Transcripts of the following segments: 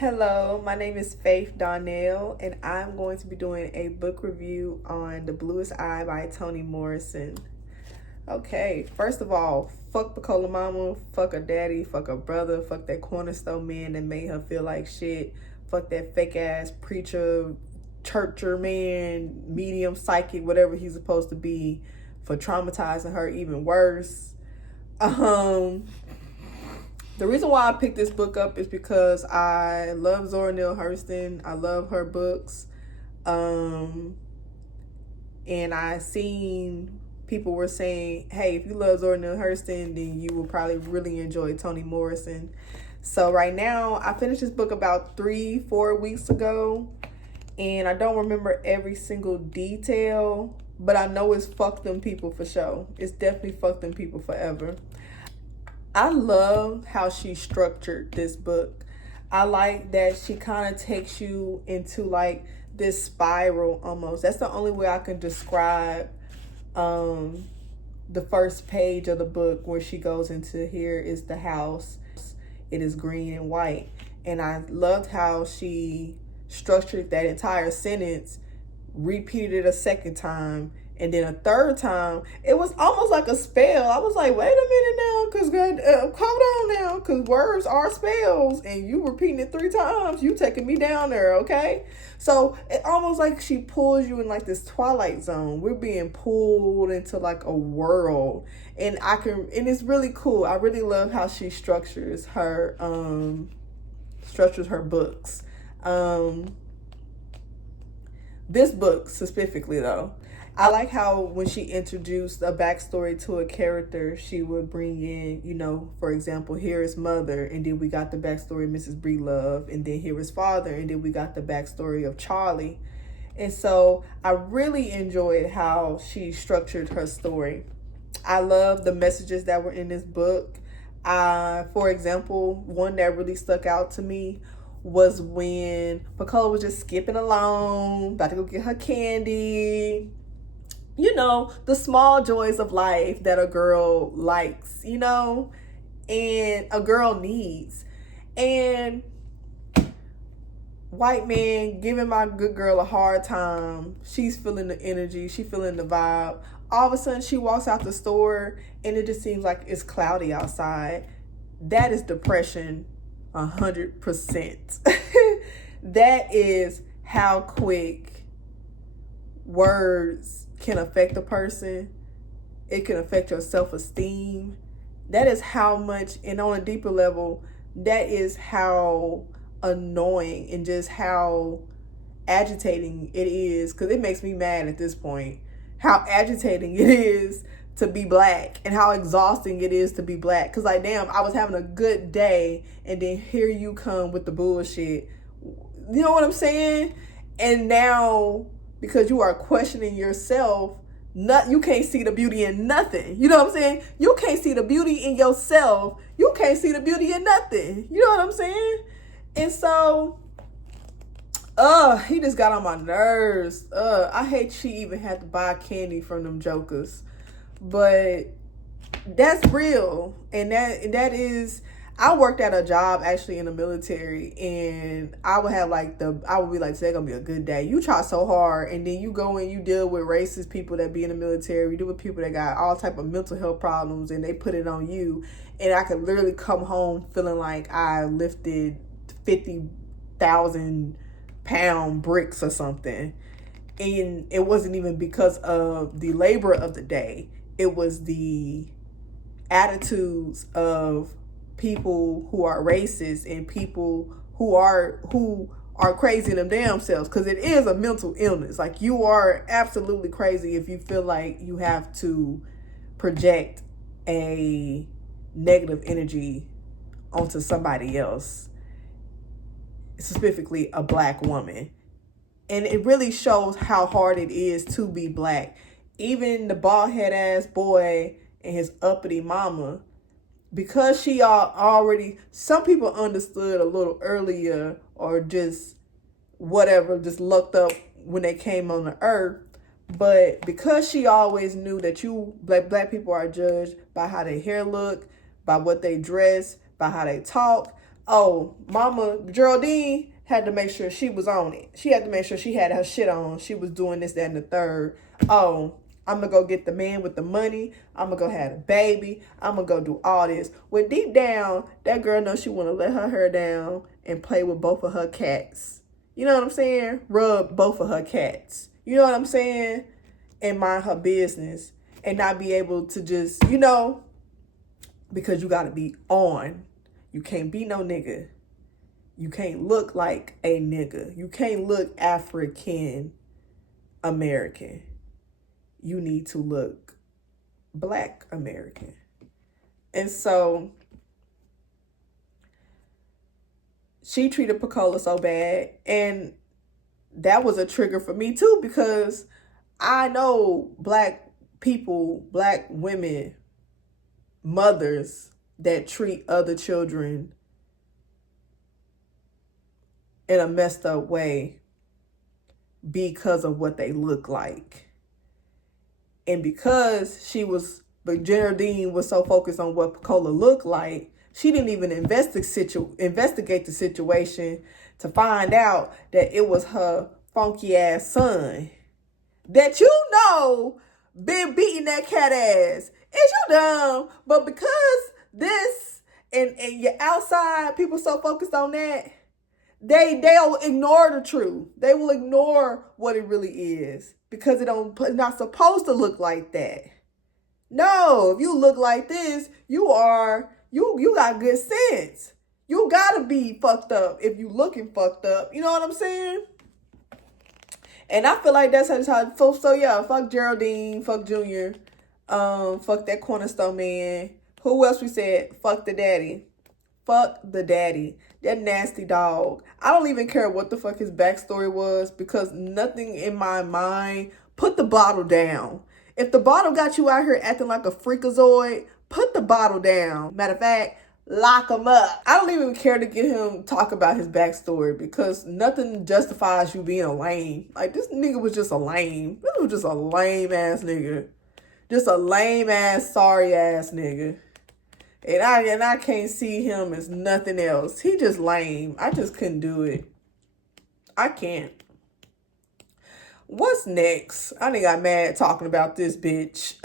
Hello, my name is Faith Donnell, and I'm going to be doing a book review on The Bluest Eye by Toni Morrison. Okay, first of all, fuck Pecola mama, fuck her daddy, fuck her brother, fuck that cornerstone man that made her feel like shit, fuck that fake ass preacher, churcher man, medium, psychic, whatever he's supposed to be, for traumatizing her even worse. The reason why I picked this book up is because I love Zora Neale Hurston. I love her books. And I seen people were saying, hey, if you love Zora Neale Hurston, then you will probably really enjoy Toni Morrison. So right now, I finished this book about 3-4 weeks ago. And I don't remember every single detail, but I know it's fucked them people for sure. It's definitely fucked them people forever. I love how she structured this book. I like that she kind of takes you into like this spiral almost. That's the only way I can describe the first page of the book, where she goes into, here is the house. It is green and white. And I loved how she structured that entire sentence, repeated it a second time, and then a third time. It was almost like a spell. I was like, wait a minute now, because hold on now, because words are spells, and you repeating it 3 times, you taking me down there, okay? So it almost like she pulls you in like this twilight zone. We're being pulled into like a world, and it's really cool. I really love how she structures her books. This book specifically though, I like how when she introduced a backstory to a character, she would bring in, for example, here is mother, and then we got the backstory of Mrs. Breelove, and then here is father, and then we got the backstory of Charlie. And so I really enjoyed how she structured her story. I love the messages that were in this book. For example, one that really stuck out to me was when Pecola was just skipping along, about to go get her candy. The small joys of life that a girl likes, and a girl needs. And white man giving my good girl a hard time. She's feeling the energy. She feeling the vibe. All of a sudden, she walks out the store, and it just seems like it's cloudy outside. That is depression 100%. That is how quick words can affect a person. It can affect your self-esteem. That is how much, and on a deeper level, that is how annoying and just how agitating it is, because it makes me mad at this point, how agitating it is to be black, and how exhausting it is to be black. Because like, damn, I was having a good day, and then here you come with the bullshit. You know what I'm saying? And now, because you are questioning yourself, you can't see the beauty in nothing. You know what I'm saying? You can't see the beauty in yourself. You can't see the beauty in nothing. You know what I'm saying? And so, he just got on my nerves. I hate she even had to buy candy from them jokers. But that's real. And that is, I worked at a job actually in the military, and I would be like, today's gonna be a good day. You try so hard, and then you go and you deal with racist people that be in the military. You deal with people that got all type of mental health problems, and they put it on you. And I could literally come home feeling like I lifted 50,000 pound bricks or something. And it wasn't even because of the labor of the day. It was the attitudes of people who are racist and people who are crazy in them damn selves, because it is a mental illness. Like, you are absolutely crazy if you feel like you have to project a negative energy onto somebody else, specifically a black woman. And it really shows how hard it is to be black. Even the bald head ass boy and his uppity mama, because she already, some people understood a little earlier, or just whatever, just looked up when they came on the earth. But because she always knew that black people are judged by how their hair look, by what they dress, by how they talk, Oh, Mama Geraldine had to make sure she was on it. She had to make sure she had her shit on. She was doing this, that, and the third. Oh, I'm going to go get the man with the money. I'm going to go have a baby. I'm going to go do all this. When deep down, that girl knows she want to let her hair down and play with both of her cats. You know what I'm saying? Rub both of her cats. You know what I'm saying? And mind her business. And not be able to just, because you got to be on. You can't be no nigga. You can't look like a nigga. You can't look African American. You need to look Black American. And so she treated Pecola so bad. And that was a trigger for me too, because I know Black people, Black women, mothers that treat other children in a messed up way because of what they look like. And because Geraldine was so focused on what Pecola looked like, she didn't even investigate the situation to find out that it was her funky ass son that been beating that cat ass. Is you dumb? But because this and you're outside, people so focused on that, they'll ignore the truth. They will ignore what it really is because it's not supposed to look like that. No, if you look like this, you got good sense. You gotta be fucked up if you looking fucked up. You know what I'm saying? And I feel like that's how. So yeah, fuck Geraldine, fuck Junior, fuck that Cornerstone man. Who else we said? Fuck the daddy. Fuck the daddy. That nasty dog. I don't even care what the fuck his backstory was, because nothing in my mind. Put the bottle down. If the bottle got you out here acting like a freakazoid, put the bottle down. Matter of fact, lock him up. I don't even care to get him talk about his backstory, because nothing justifies you being a lame. Like, this nigga was just a lame. This was just a lame ass nigga. Just a lame ass, sorry ass nigga. And I can't see him as nothing else. He just lame. I just couldn't do it. I can't. What's next? I done got mad talking about this bitch.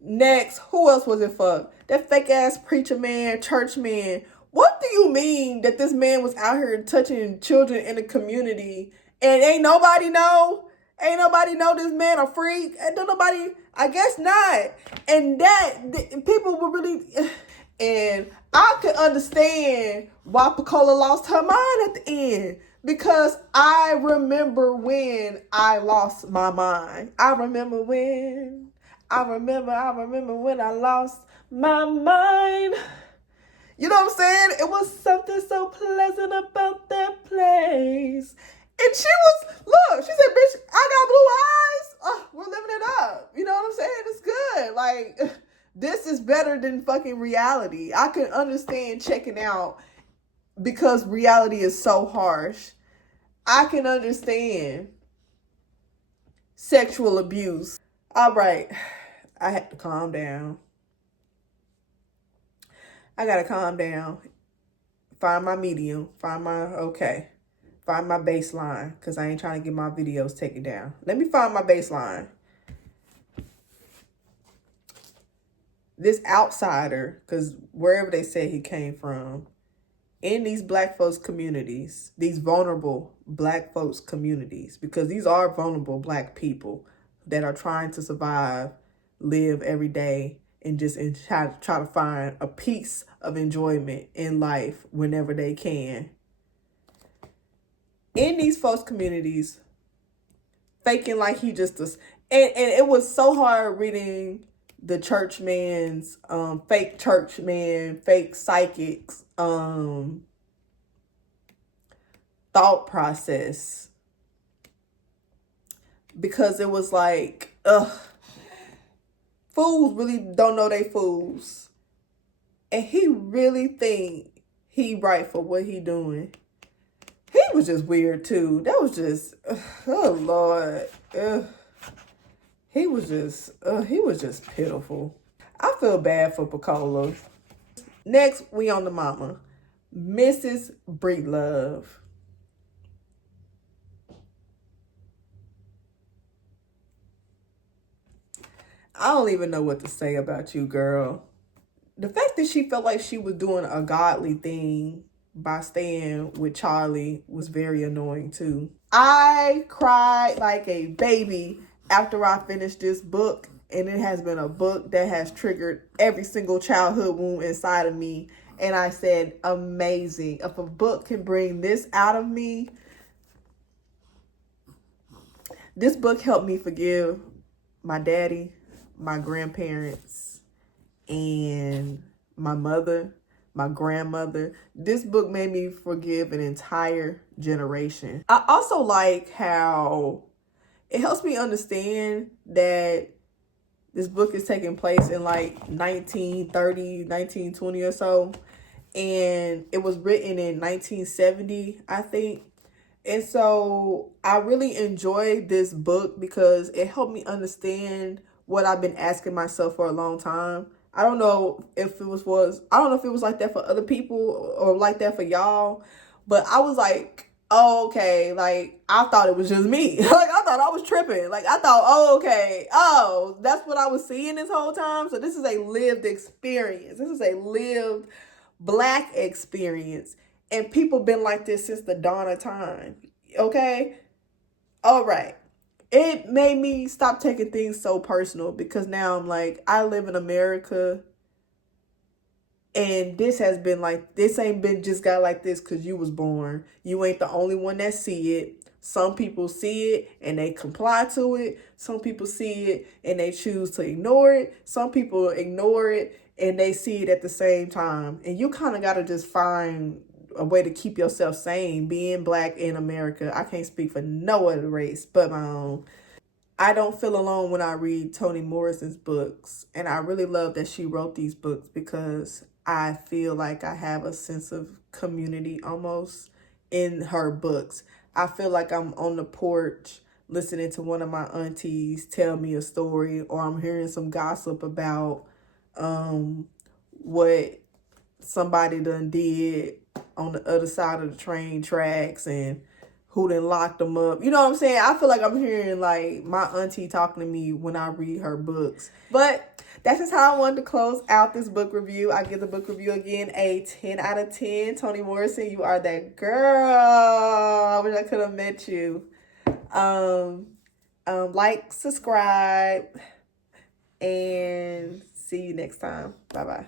Next, who else was it for? That fake ass preacher man, church man. What do you mean that this man was out here touching children in the community and ain't nobody know? Ain't nobody know this man a freak? And don't nobody, I guess not. And people were really, and I could understand why Pecola lost her mind at the end. Because I remember when I lost my mind. I remember when I lost my mind. You know what I'm saying? It was something so pleasant about that place. And she said, bitch, I got blue eyes. Oh, we're living it up. You know what I'm saying? It's good. Like, this is better than fucking reality. I can understand checking out because reality is so harsh. I can understand sexual abuse. All right. I had to calm down. I gotta calm down. Find my medium. Find my baseline, because I ain't trying to get my videos taken down. Let me find my baseline. This outsider, because wherever they say he came from, in these Black folks communities, these vulnerable Black folks communities, because these are vulnerable Black people that are trying to survive, live every day, and try to find a piece of enjoyment in life whenever they can. In these folks communities, faking like he just and it was so hard reading the church man's fake church man, fake psychics thought process, because it was like, fools really don't know they fools, and he really think he right for what he doing. He was just weird too. That was just, oh Lord, he was just pitiful. I feel bad for Pecola. Next, we on the mama. Mrs. Breedlove. I don't even know what to say about you, girl. The fact that she felt like she was doing a godly thing by staying with Charlie was very annoying too. I cried like a baby after I finished this book, and it has been a book that has triggered every single childhood wound inside of me. And I said, amazing. If a book can bring this out of me, this book helped me forgive my daddy, my grandparents, and my mother, my grandmother. This book made me forgive an entire generation. I also like how it helps me understand that this book is taking place in like 1930, 1920 or so. And it was written in 1970, I think. And so I really enjoyed this book because it helped me understand what I've been asking myself for a long time. I don't know if it was like that for other people or like that for y'all, but I was like, oh, okay, like I thought it was just me. Like I thought I was tripping. Like I thought, oh, okay, oh, that's what I was seeing this whole time. So this is a lived experience. This is a lived Black experience. And people been like this since the dawn of time. Okay? All right. It made me stop taking things so personal because now I'm like, I live in America, and this ain't been just got like this because you was born. You ain't the only one that see it. Some people see it and they comply to it. Some people see it and they choose to ignore it. Some people ignore it and they see it at the same time. And you kind of got to just find a way to keep yourself sane being Black in America. I can't speak for no other race but my own. I don't feel alone when I read Toni Morrison's books. And I really love that she wrote these books because I feel like I have a sense of community almost in her books. I feel like I'm on the porch listening to one of my aunties tell me a story, or I'm hearing some gossip about what somebody done did on the other side of the train tracks and who done locked them up. You know what I'm saying? I feel like I'm hearing like my auntie talking to me when I read her books. But that's just how I wanted to close out this book review. I give the book review again a 10 out of 10. Toni Morrison, you are that girl. I wish I could have met you. Like, subscribe, and see you next time. Bye-bye.